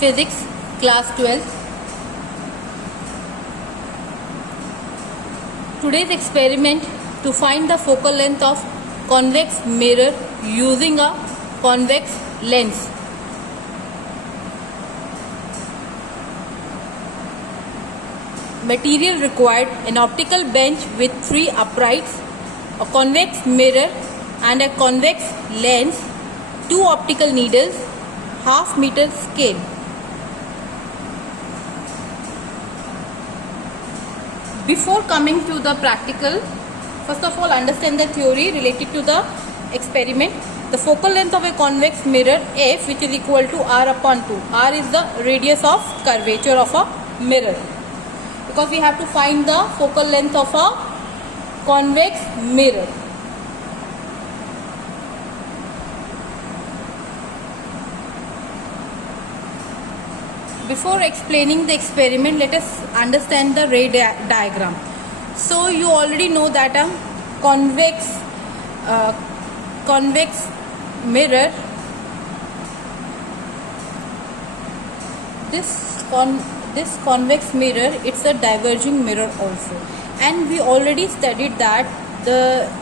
Physics, Class 12. Today's experiment to find the focal length of convex mirror using a convex lens. Material required: an optical bench with 3 uprights, a convex mirror and a convex lens, 2 optical needles, half meter scale. Before coming to the practical, first of all understand the theory related to the experiment. The focal length of a convex mirror F, which is equal to R upon 2. R is the radius of curvature of a mirror, because we have to find the focal length of a convex mirror. Before explaining the experiment, let us understand the ray diagram. So you already know that a convex mirror, this convex mirror, it's a diverging mirror also, and we already studied that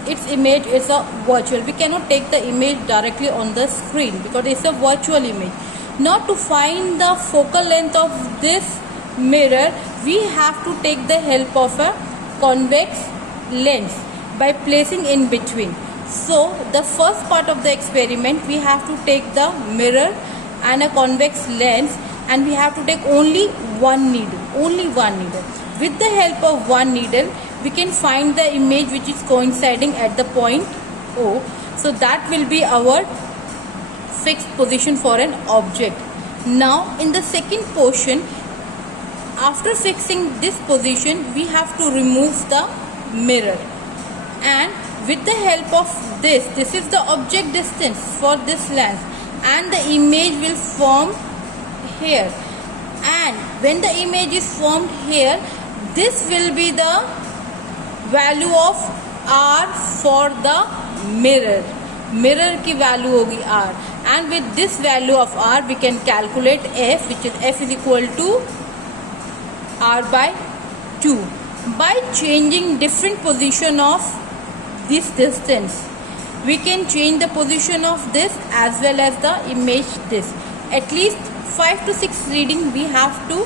its image is a virtual. We cannot take the image directly on the screen because it's a virtual image. Now to find the focal length of this mirror, we have to take the help of a convex lens by placing in between. So the first part of the experiment, we have to take the mirror and a convex lens, and we have to take only one needle. With the help of one needle, we can find the image which is coinciding at the point O. So that will be our fixed position for an object. Now in the second portion, after fixing this position, we have to remove the mirror, and with the help of this is the object distance for this lens, and the image will form here. And when the image is formed here, this will be the value of R for the mirror की value होगी R, and with this value of R we can calculate F, which is F is equal to R by 2 by changing different position of this distance. We can change the position of this as well as the image this. At least 5 to 6 reading we have to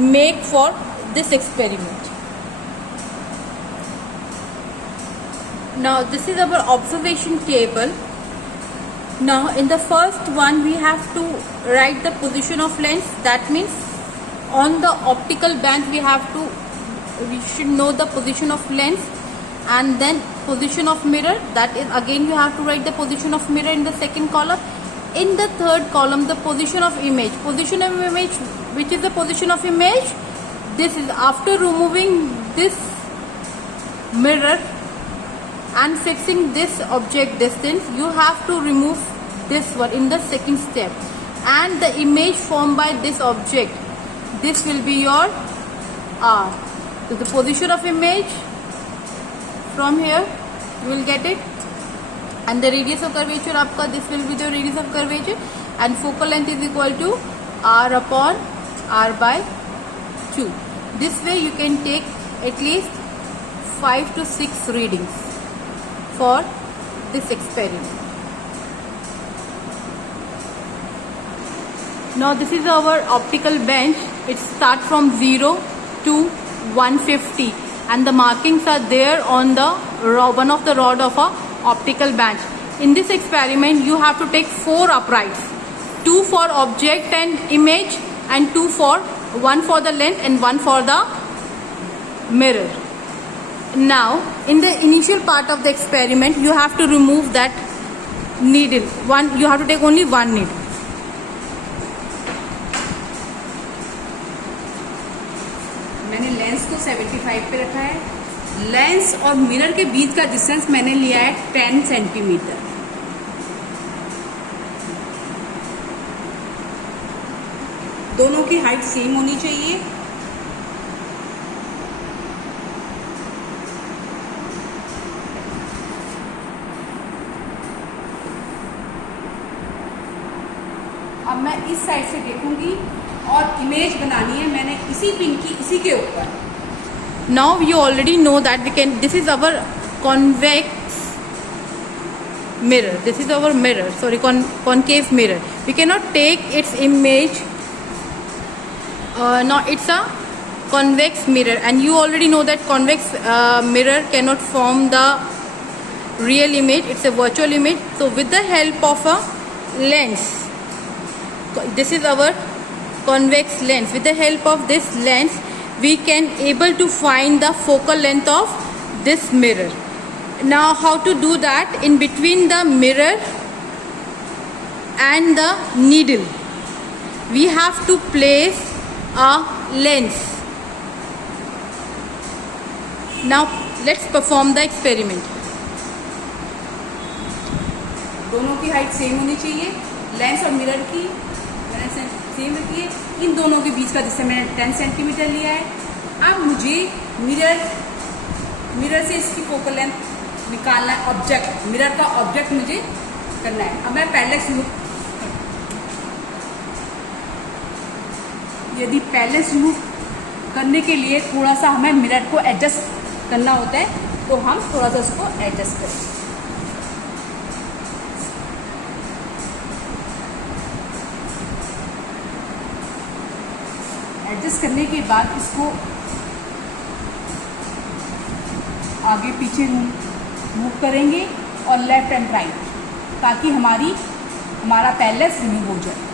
make for this experiment. Now this is our observation table. Now in the first one we have to write the position of lens. That means on the optical bench we should know the position of lens, and then position of mirror. That is again you have to write the position of mirror in the second column. In the third column, the position of image. Position of image, which is the position of image? This is after removing this mirror and fixing this object distance, you have to remove this one in the second step, and the image formed by this object, this will be your R. So the position of image from here you will get it, and the radius of curvature आपका, this will be the radius of curvature, and focal length is equal to R upon R by 2. This way you can take at least 5 to 6 readings for this experiment. Now this is our optical bench. It starts from 0 to 150, and the markings are there on the one of the rod of a optical bench. In this experiment you have to take 4 uprights, 2 for object and image, and 1 for the lens and 1 for the mirror. Now in the initial part of the experiment you have to remove that needle. You have to take only one needle. मैंने lens को 75 पे रखा है. Lens और mirror के बीच का distance मैंने लिया है 10 सेंटीमीटर. दोनों की हाइट सेम होनी चाहिए. अब मैं इस साइड से देखूंगी और इमेज बनानी है मैंने इसी पिन की इसी के ऊपर। Now you already know that we can, this is our convex mirror, this is our mirror, sorry, concave mirror. We cannot take its image. Now it's a convex mirror, and you already know that convex mirror cannot form the real image, it's a virtual image. So with the help of a lens, this is our convex lens, with the help of this lens we can able to find the focal length of this mirror. Now how to do that? In between the mirror and the needle we have to place a lens. Now let's perform the experiment. दोनों की height same होनी चाहिए, lens और mirror की मैंने same रखी है। इन दोनों के बीच का जिससे मैंने 10 सेंटीमीटर लिया है। अब मुझे मिरर से इसकी फोकल लेंथ निकालना है, ऑब्जेक्ट मिरर का ऑब्जेक्ट मुझे करना है। अब मैं पैरेलल लुक, यदि पैरेलल लुक करने के लिए थोड़ा सा हमें मिरर को एडजस्ट करना होता है तो हम थोड़ा सा उसको एडजस्ट करें। एडजस्ट करने के बाद इसको आगे पीछे मूव करेंगे और लेफ्ट एंड राइट, ताकि हमारा पैरेलल रिमूव हो जाए।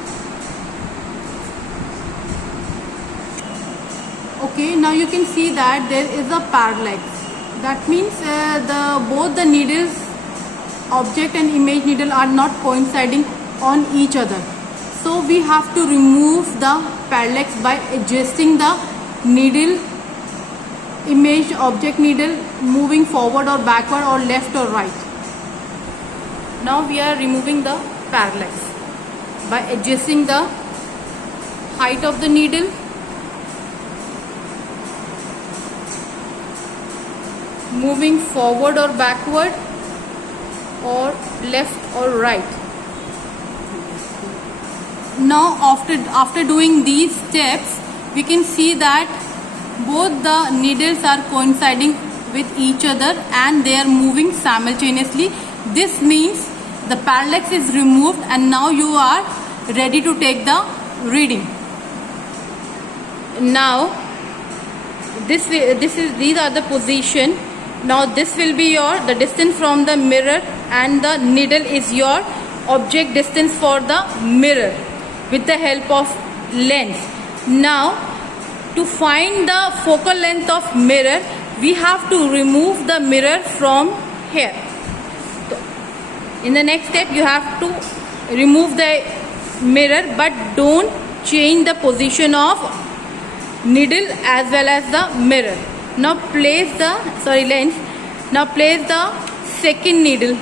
Okay, now you can see that there is a parallax. That means both the needles, object and image needle, are not coinciding on each other. So we have to remove the parallax by adjusting the needle, image, object needle, moving forward or backward or left or right. Now we are removing the parallax by adjusting the height of the needle, moving forward or backward or left or right. Now after doing these steps we can see that both the needles are coinciding with each other and they are moving simultaneously. This means the parallax is removed and now you are ready to take the reading. Now these are the position. Now this will be the distance from the mirror, and the needle is your object distance for the mirror with the help of lens. Now to find the focal length of mirror we have to remove the mirror from here. So, in the next step you have to remove the mirror, but don't change the position of needle as well as the mirror. Now place the lens. Now place the second needle,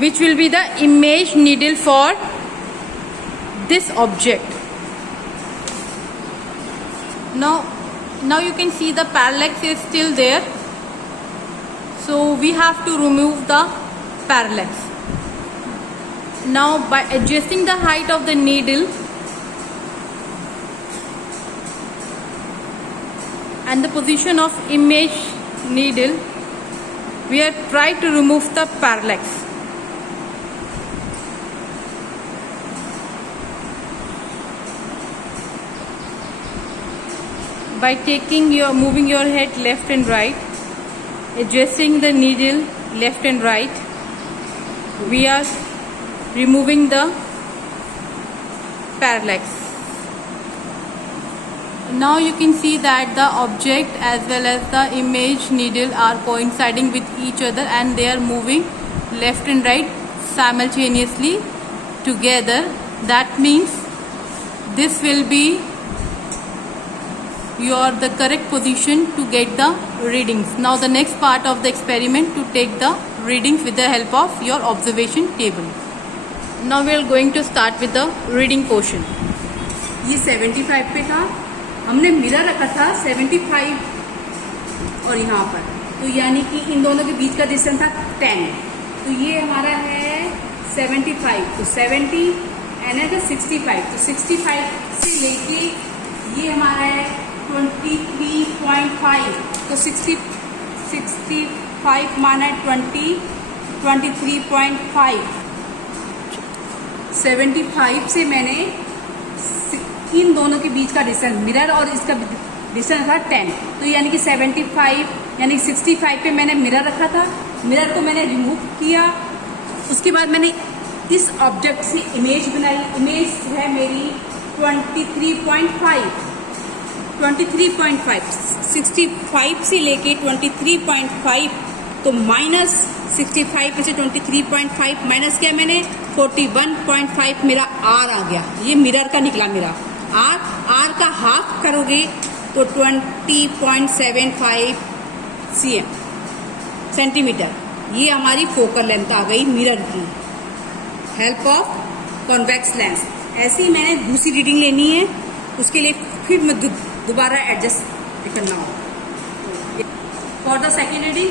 which will be the image needle for this object. Now you can see the parallax is still there, so we have to remove the parallax. Now by adjusting the height of the needle and the position of image needle, we are trying to remove the parallax. By moving your head left and right, adjusting the needle left and right, we are removing the parallax. Now you can see that the object as well as the image needle are coinciding with each other and they are moving left and right simultaneously together. That means this will be the correct position to get the readings. Now the next part of the experiment to take the readings with the help of your observation table. Now we are going to start with the reading portion. ये 75 पे था, हमने mirror रखा था 75 और यहाँ पर, तो यानी कि इन दोनों के बीच का डिस्टेंस था 10, तो ये हमारा है 75, तो 70 another 65, तो 65 से लेके ये हमारा है 23.5, तो 65 माना है 23.5। 75 से मैंने इन दोनों के बीच का डिस्टेंस, मिरर और इसका डिस्टेंस था 10, तो यानी कि 75 यानी 65 पे मैंने मिरर रखा था। मिरर को मैंने रिमूव किया, उसके बाद मैंने इस ऑब्जेक्ट से इमेज बनाई। इमेज है मेरी 23.5, 65 से लेके 23.5, तो माइनस 65 में से 23.5 माइनस किया मैंने 41.5, मेरा आर आ गया। ये मिरर का निकला मेरा आर का हाफ करोगे तो 20.75 सेंटीमीटर। ये हमारी फोकल लेंथ आ गई मिरर की, हेल्प ऑफ कॉन्वेक्स लेंस। ऐसी मैंने दूसरी रीडिंग लेनी है, उसके लिए फिर मैं दोबारा एडजस्ट करना होगा। For the second reading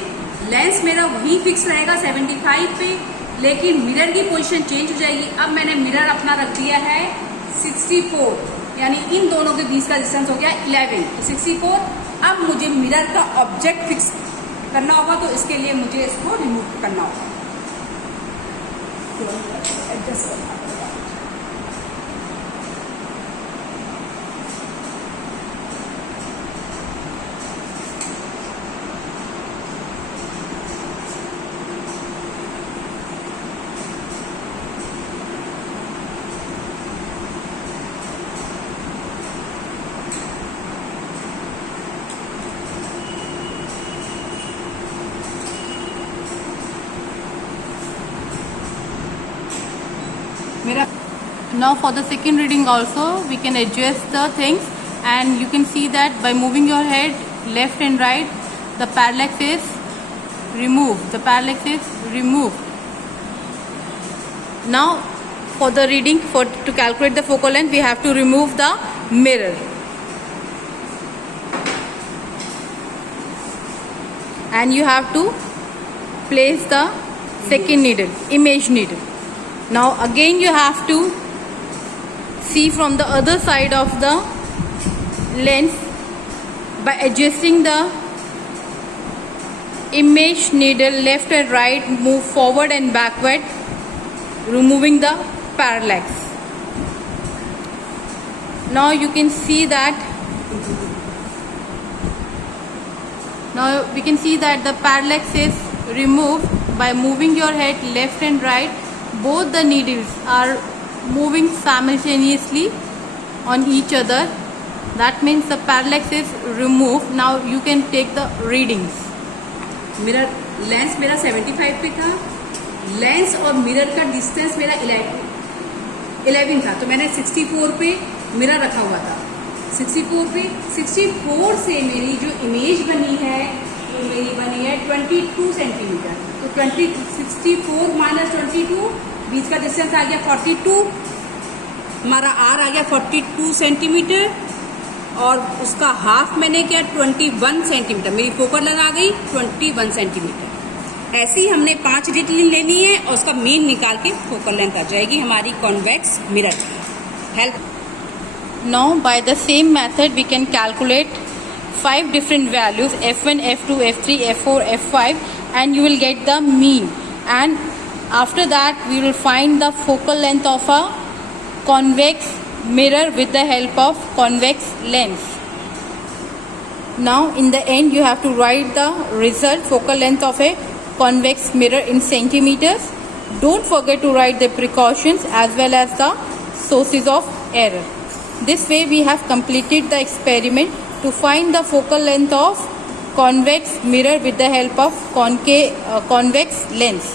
lens मेरा वही फिक्स रहेगा 75 पे, लेकिन मिरर की पोजीशन चेंज हो जाएगी। अब मैंने मिरर अपना रख दिया है 64, यानी इन दोनों के बीच का डिस्टेंस हो गया 11, तो 64। अब मुझे मिरर का ऑब्जेक्ट फिक्स करना होगा, तो इसके लिए मुझे इसको रिमूव करना होगा। एडजस्ट करना होगा। मेरा Now for the second reading also we can adjust the things, and you can see that by moving your head left and right, the parallax is removed. The parallax is removed. Now for the reading, to calculate the focal length, we have to remove the mirror. And you have to place the second needle, image needle. Now again you have to see from the other side of the lens by adjusting the image needle left and right, move forward and backward, removing the parallax. Now you can see that the parallax is removed by moving your head left and right. Both the needles are moving simultaneously on each other. That means the parallax is removed. Now you can take the readings. Mirror lens मेरा 75 पे था, lens और mirror का distance मेरा 11 था, तो मैंने 64 पे मिरर रखा हुआ था। 64 से मेरी जो इमेज बनी है, वो मेरी बनी है 22 सेंटीमीटर। तो 64 माइनस 22, बीच का डिस्टेंस आ गया 42, हमारा आर आ गया 42 सेंटीमीटर, और उसका हाफ मैंने किया 21 सेंटीमीटर। मेरी फोकल लेंथ आ गई 21 सेंटीमीटर। ऐसी हमने 5 रीडिंग लेनी है और उसका मीन निकाल के फोकल लेंथ आ जाएगी हमारी कॉन्वेक्स मिरर की help. Now by the same method we can calculate 5 different values, f1, f2, f3, f4, f5, and you will get the mean. And after that we will find the focal length of a convex mirror with the help of convex lens. Now in the end you have to write the result focal length of a convex mirror in centimeters. Don't forget to write the precautions as well as the sources of error. This way we have completed the experiment to find the focal length of convex mirror with the help of convex lens.